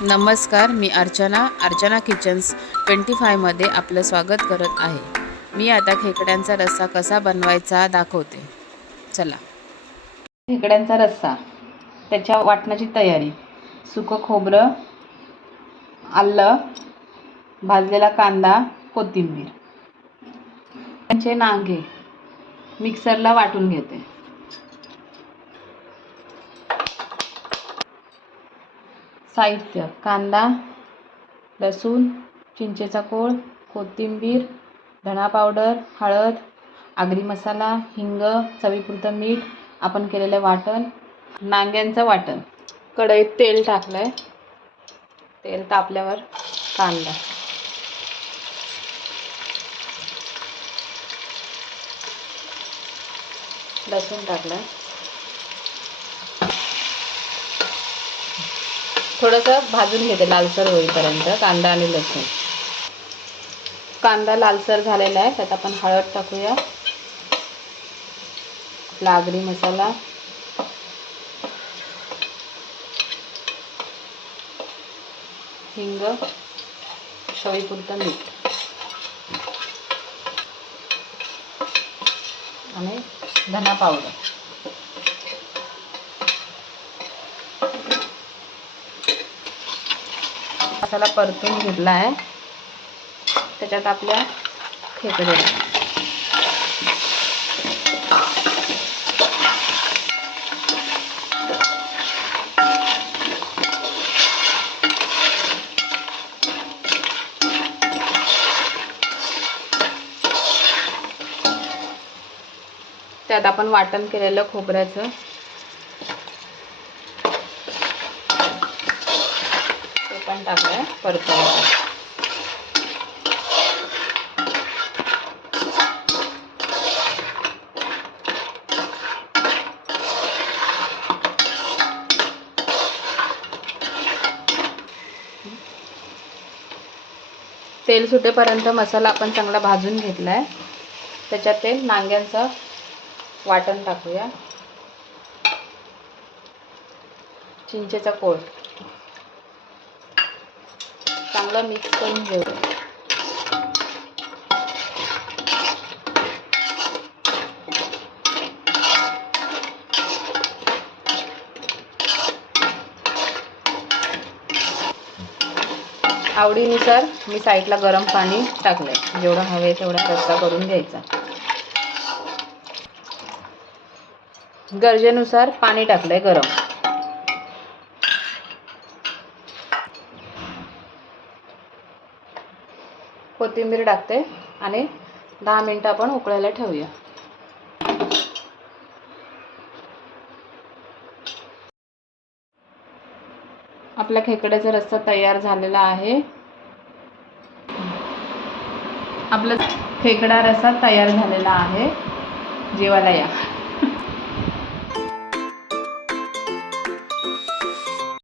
नमस्कार, मी अर्चना किचन्स 25 मध्ये आपलं स्वागत करत आहे. मी आता खेकड्यांचा रस्सा कसा बनवायचा दाखवते. चला. खेकड्यांचा रस्सा, त्याच्या वाटणाची तयारी: सुकं खोबरं, आलं, भाजलेला कांदा, कोथिंबीर. त्यांचे नांगे मिक्सरला वाटून घेते. साहित्य: कांदा, लसूण, चिंचेचा कोळ, कोथिंबीर, धणा पावडर, हळद, आगरी मसाला, हिंग, चवीपुरतं मीठ, आपण केलेलं वाटण, नांग्यांचं वाटण. कढईत तेल टाकलंय. तेल तापल्यावर कांदा, लसूण टाकलाय. थोडंसं भाजून घेते लालसर होईपर्यंत कांदा आणि लसूण. कांदा लालसर झालेला आहे. त्यात आपण हळद टाकूया, आपला आगरी मसाला, हिंग, चवीपुरतं मीठ आणि धना पावडर. मसाला परतून घेतला आहे. त्याच्यात आपल्या खेकडे, त्यात आपण वाटण केलेलं खोबऱ्याचं ते पण टाकूया. परतून तेल सुटेपर्यंत मसाला आपण चांगला भाजून घेतला आहे. त्याच्यात ते नांग्यांचं वाटण टाकूया. चिंचेचा कोळ चांगलं मिक्स करून घेऊया. आवडीनुसार मी साईडला गरम पाणी टाकलंय. जेवढं हवे तेवढा रस्सा करून घ्यायचा. गरजेनुसार पाणी टाकलंय गरम. कोथिंबीर टाकते आणि 10 मिनिटं आपण उकळायला ठेवूया. आपला खेकड्याचा रस्सा तयार झालेला आहे. आपला खेकडा रस्सा तयार झालेला आहे. जेवायला या.